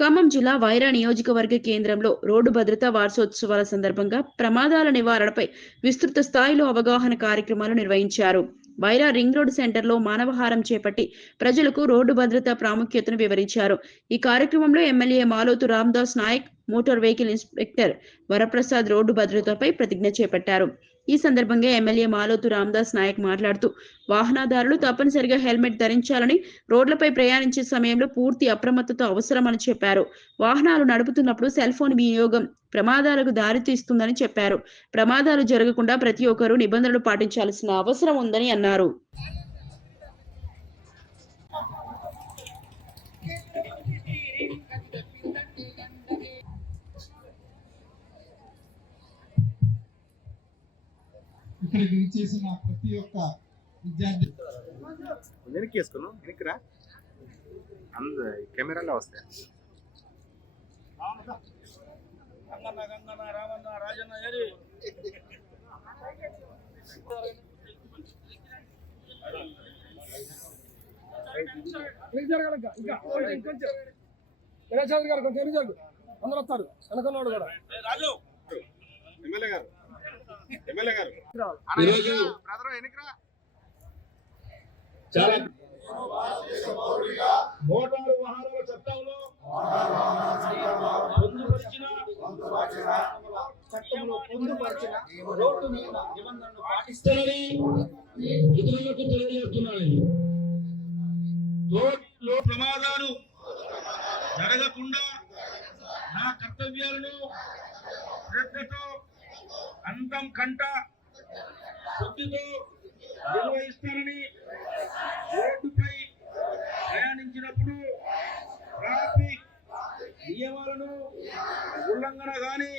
ఖమ్మం జిల్లా వైరా నియోజకవర్గ కేంద్రంలో రోడ్డు భద్రతా వార్షోత్సవాల సందర్భంగా ప్రమాదాల నివారణపై విస్తృత స్థాయిలో అవగాహన కార్యక్రమాలు నిర్వహించారు. వైరా రింగ్ రోడ్ సెంటర్లో మానవహారం చేపట్టి ప్రజలకు రోడ్డు భద్రతా ప్రాముఖ్యతను వివరించారు. ఈ కార్యక్రమంలో MLA Maloth Ramdas Naik, motor vehicle inspector Varaprasad road భద్రతపై ప్రతిజ్ఞ చేపట్టారు. ఈ సందర్భంగా ఎమ్మెల్యే మాలోతు రామ్దాస్ నాయక్ మాట్లాడుతూ వాహనదారులు తప్పనిసరిగా హెల్మెట్ ధరించాలని, రోడ్లపై ప్రయాణించే సమయంలో పూర్తి అప్రమత్తత అవసరమని చెప్పారు. వాహనాలు నడుపుతున్నప్పుడు సెల్ ఫోన్ వినియోగం ప్రమాదాలకు దారితీస్తుందని చెప్పారు. ప్రమాదాలు జరగకుండా ప్రతి ఒక్కరూ నిబంధనలు పాటించాల్సిన అవసరం ఉందని అన్నారు. ఇక్కడికి చేసిన ప్రతి ఒక్క విద్యార్థి వెనక్కి వేసుకున్నాం, వెనక్కిరా కెమెరాలో వస్తాయి. రామన్న రాజన్న ఏరి అందరూ వస్తారు. వెనకన్నాడు కూడా రాజు ఎమ్మెల్యే గారు మోటారు వాహనాల చట్టంలో పొందుపరిచిన రోడ్డు నిబంధనలు పాటిస్తారని ఇతరులకు తెలియజేస్తున్నాను. రోడ్లో ప్రమాదాలు జరగకుండా నా కర్తవ్యాలను శ్రద్ధతో అంతం కంట శుద్ధితో నిర్వహిస్తారని, రోడ్డుపై ప్రయాణించినప్పుడు ట్రాఫిక్ నియమాలను ఉల్లంఘన గాని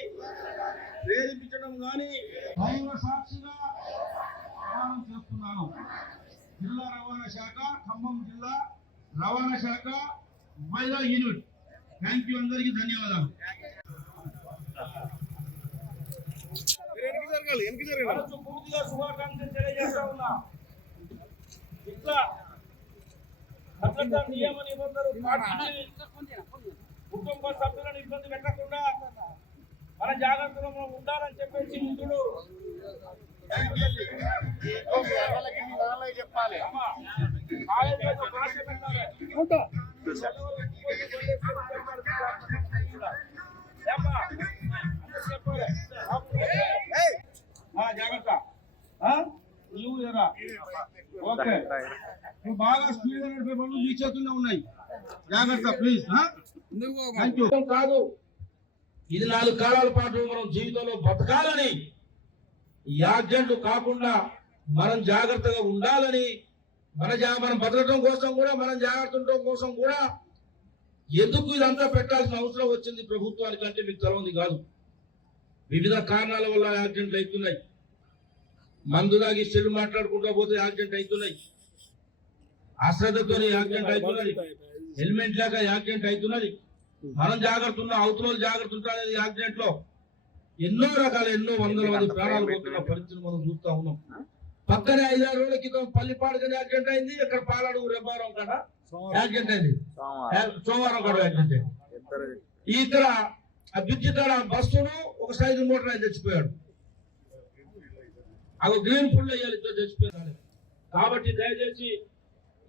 ప్రేరేపించడం గాని దైవ సాక్షిగా ప్రమాణం చేస్తున్నాను. జిల్లా రవాణా శాఖ, ఖమ్మం జిల్లా రవాణా శాఖ వైరా యూనిట్. థ్యాంక్ యూ, అందరికీ ధన్యవాదాలు. పూర్తిగా శుభాకాంక్షలు తెలియజేస్తా ఉన్నా. ఇట్లా భద్రతా నియమ నిబంధనలు పాటించి కుటుంబ సభ్యులను ఇబ్బంది పెట్టకుండా మన జాగ్రత్తలో ఉండాలని చెప్పేసి మిత్రుడు చెప్పాలి. జాగ్రత్త, ఓకే. నువ్వు బాగా స్పీడ్ గా నడిపే పనులు మీ చేతుల్లో ఉన్నాయి. జాగ్రత్త ప్లీజ్. కాదు, ఇది 4 కాలాల పాటు మనం జీవితంలో బతకాలని, ఈ యాక్సిడెంట్లు కాకుండా మనం జాగ్రత్తగా ఉండాలని, మనం బతకడం కోసం కూడా, మనం జాగ్రత్త ఉండటం కోసం కూడా ఎందుకు ఇదంతా పెట్టాల్సిన అవసరం వచ్చింది ప్రభుత్వానికి అంటే మీకు తెలియదు కాదు. వివిధ కారణాల వల్ల యాక్సిడెంట్లు అవుతున్నాయి. మందు దాగి చెడు మాట్లాడుకుంటూ పోతే యాక్సిడెంట్ అవుతున్నాయి, అశ్రద్ధతో యాక్సిడెంట్ అవుతున్నది, హెల్మెట్ లేక యాక్సిడెంట్ అవుతున్నది. మనం జాగ్రత్త ఉన్నా, అవతల జాగ్రత్త ఉంటుంది. యాక్సిడెంట్ లో ఎన్నో వందల మంది ప్రాణాలు పోతున్న పరిస్థితులు మనం చూస్తా ఉన్నాం. పక్కనే 5-6 రోజుల క్రితం పల్లిపాడుకని యాక్సిడెంట్ అయింది. ఇక్కడ పాలాడు రెబ్బారం కాడ యాక్సిడెంట్ అయింది, సోమవారం కాడ యాక్సిడెంట్ అయింది. ఇక్కడ ఆ బ్రిడ్జి కాడ బస్సును ఒక సైజు మోటార్ ఆయన తెచ్చిపోయాడు. అవి గ్రీన్ ఫుల్ అయ్యాలి, తెచ్చిపోయాడు. కాబట్టి దయచేసి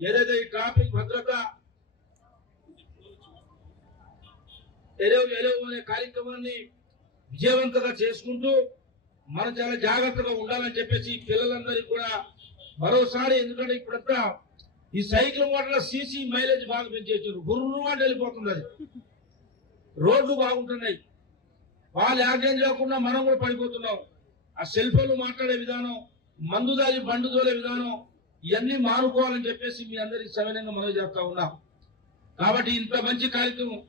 ఏదైతే ఈ ట్రాఫిక్ భద్రత ఎలవు అనే కార్యక్రమాన్ని విజయవంతంగా చేసుకుంటూ మనం చాలా జాగ్రత్తగా ఉండాలని చెప్పేసి పిల్లలందరికీ కూడా మరోసారి, ఎందుకంటే ఇప్పుడంతా ఈ సైకిల్ మోటార్ల సీసీ మైలేజ్ బాగా పెంచేసారు. గుర్రు అంటే వెళ్ళిపోతుంది. అది రోడ్లు బాగుంటున్నాయి, వాళ్ళు యాక్సిడెంట్ లేకుండా మనం కూడా పడిపోతున్నాం. ఆ సెల్ ఫోన్లు మాట్లాడే విధానం, మందు దాగి బండు తోలే విధానం, ఇవన్నీ మానుకోవాలని చెప్పేసి మీ అందరికి సవినయంగా మనవి చేస్తా ఉన్నాం. కాబట్టి ఇంత మంచి కార్యక్రమం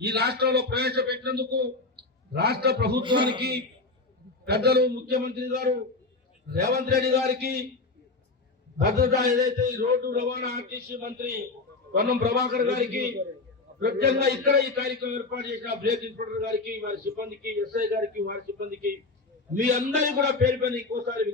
ఈ రాష్ట్రంలో ప్రవేశపెట్టినందుకు రాష్ట్ర ప్రభుత్వానికి, పెద్దలు ముఖ్యమంత్రి గారు రేవంత్ రెడ్డి గారికి, భద్రత ఏదైతే ఈ రోడ్డు రవాణా ఆర్టీసీ మంత్రి పొన్నం ప్రభాకర్ గారికి, ప్రత్యేకంగా ఇక్కడ ఈ కార్యక్రమం ఏర్పాటు చేసిన బ్రేక్ ఇన్స్పెక్టర్ గారికి, వారి సిబ్బందికి, ఎస్ఐ గారికి, వారి సిబ్బందికి, మీ అందరికీ కూడా పేరు పైన ఇంకోసారి